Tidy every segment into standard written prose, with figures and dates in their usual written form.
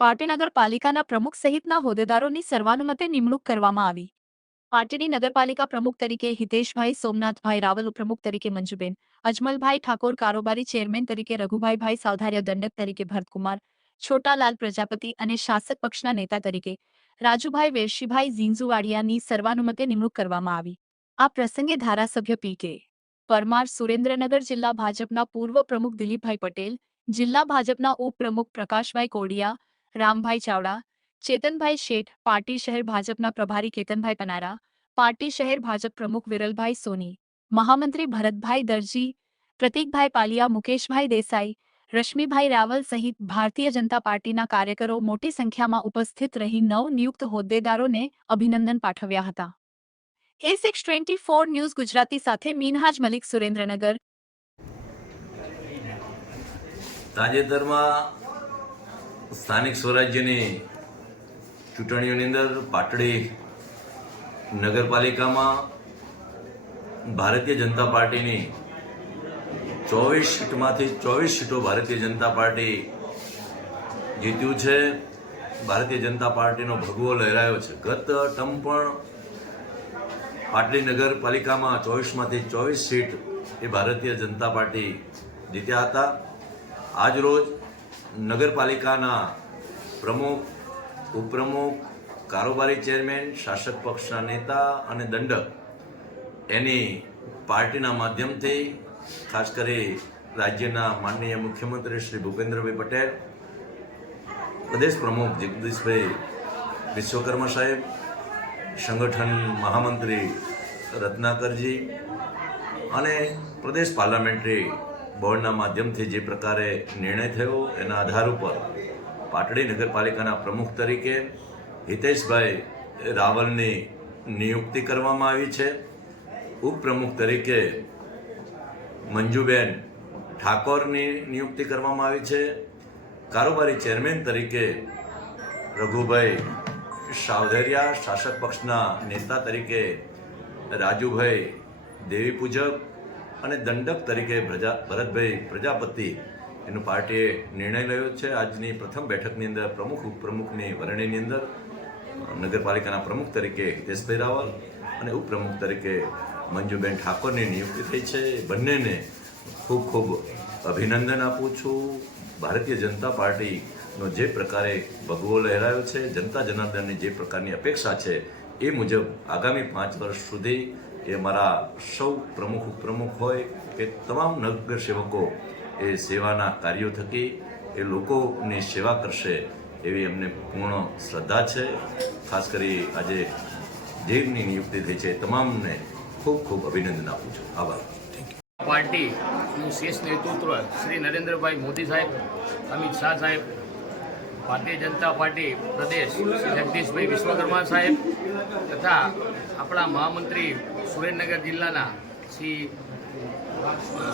પાટી નગરપાલિકાના પ્રમુખ સહિતના હોદ્દેદારોની સર્વાનુમતે નિમણૂક કરવામાં આવી। પાટીની નગરપાલિકા પ્રમુખ તરીકે હિતેશભાઈ સોમનાથભાઈ રાવલ, ઉપપ્રમુખ તરીકે મંજુબેન અજમલભાઈ ઠાકોર, કારોબારી ચેરમેન તરીકે રઘુભાઈ સાવધારિયા, દંડક તરીકે ભરતકુમાર છોટાલાલ પ્રજાપતિ અને શાસક પક્ષના નેતા તરીકે રાજુભાઈ વેરશીભાઈ ઝીંઝુવાડિયાની સર્વાનુમતે નિમણૂક કરવામાં આવી। આ પ્રસંગે ધારાસભ્ય પી.કે. પરમાર, સુરેન્દ્રનગર જિલ્લા ભાજપના પૂર્વ પ્રમુખ દિલીપભાઈ પટેલ, જિલ્લા ભાજપના ઉપપ્રમુખ પ્રકાશભાઈ કોડિયા, રામભાઈ ચાવડા, ચેતનભાઈ શેઠ, પાટી શહેર ભાજપના પ્રભારી કેતનભાઈ પનારા, પાટી શહેર ભાજપ પ્રમુખ વિરલભાઈ સોની, મહામંત્રી ભરતભાઈ દરજી, પ્રતીકભાઈ પાલિયા, મુકેશભાઈ દેસાઈ, રશ્મિભાઈ રાવલ સહિત ભારતીય જનતા પાર્ટીના કાર્યકરો મોટી સંખ્યામાં ઉપસ્થિત રહી નવનિયુક્ત હોદ્દેદારોને અભિનંદન પાઠવ્યા હતા। A624 ન્યૂઝ ગુજરાતી સાથે મીનહાજ મલિક, સુરેન્દ્રનગર। તાજેતરમાં સ્થાનિક સ્વરાજ્યની ચૂંટણીઓની અંદર પાટડી નગરપાલિકામાં ભારતીય જનતા પાર્ટીની 24 સીટમાંથી 24 સીટો ભારતીય જનતા પાર્ટી જીત્યું છે। ભારતીય જનતા પાર્ટીનો ભગવો લહેરાયો છે। ગત ટર્મ પણ પાટડી નગરપાલિકામાં 24માંથી 24 સીટ એ ભારતીય જનતા પાર્ટી જીત્યા હતા। આજ રોજ નગરપાલિકાના પ્રમુખ, ઉપપ્રમુખ, કારોબારી ચેરમેન, શાસક પક્ષના નેતા અને દંડક એની પાર્ટીના માધ્યમથી ખાસ કરી રાજ્યના માનનીય મુખ્યમંત્રી શ્રી ભૂપેન્દ્રભાઈ પટેલ, પ્રદેશ પ્રમુખ જગદીશભાઈ વિશ્વકર્મા સાહેબ, સંગઠન મહામંત્રી રત્નાકરજી અને પ્રદેશ પાર્લામેન્ટરી બોર્ડના માધ્યમથી જે પ્રકારે નિર્ણય થયો એના આધાર ઉપર પાટડી નગરપાલિકાના પ્રમુખ તરીકે હિતેશભાઈ રાવલની નિયુક્તિ કરવામાં આવી છે। ઉપપ્રમુખ તરીકે મંજુબેન ઠાકોરની નિયુક્તિ કરવામાં આવી છે। કારોબારી ચેરમેન તરીકે રઘુભાઈ સાવધારિયા, શાસક પક્ષના નેતા તરીકે રાજુભાઈ દેવી પૂજક અને દંડક તરીકે ભરતભાઈ પ્રજાપતિ એનું પાર્ટીએ નિર્ણય લેવો છે। આજની પ્રથમ બેઠકની અંદર પ્રમુખ ઉપપ્રમુખની વરણીની અંદર નગરપાલિકાના પ્રમુખ તરીકે હિતેશભાઈ રાવલ અને ઉપપ્રમુખ તરીકે મંજુબેન ઠાકોરની નિયુક્તિ થઈ છે। બંનેને ખૂબ ખૂબ અભિનંદન આપું છું। ભારતીય જનતા પાર્ટીનો જે પ્રકારે ભગવો લહેરાયો છે, જનતા જનાર્દનની જે પ્રકારની અપેક્ષા છે એ મુજબ આગામી 5 વર્ષ સુધી એ અમારા સૌ પ્રમુખ ઉપપ્રમુખ હોય કે તમામ નગર સેવકો એ સેવાના કાર્યો થકી એ લોકોની સેવા કરશે એવી અમને પૂર્ણ શ્રદ્ધા છે। ખાસ કરી આજે જેની નિયુક્તિ થઈ છે તમામને ખૂબ ખૂબ અભિનંદન આપું છું। આભાર। પાર્ટીનું શીર્ષ નેતૃત્વ શ્રી નરેન્દ્રભાઈ મોદી સાહેબ, અમિત શાહ સાહેબ, ભારતીય જનતા પાર્ટી પ્રદેશ જગદીશભાઈ વિશ્વકર્મા સાહેબ તથા આપણા મહામંત્રી સુરેન્દ્રનગર જિલ્લાના શ્રી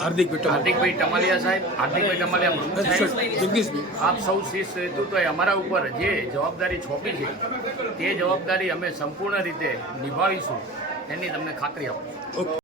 હાર્દિકભાઈ ટમાલિયા સાહેબ, આપ સૌ શીર્ષ નેતૃત્વએ અમારા ઉપર જે જવાબદારી સોંપી છે તે જવાબદારી અમે સંપૂર્ણ રીતે નિભાવીશું એની તમને ખાતરી આપું છું।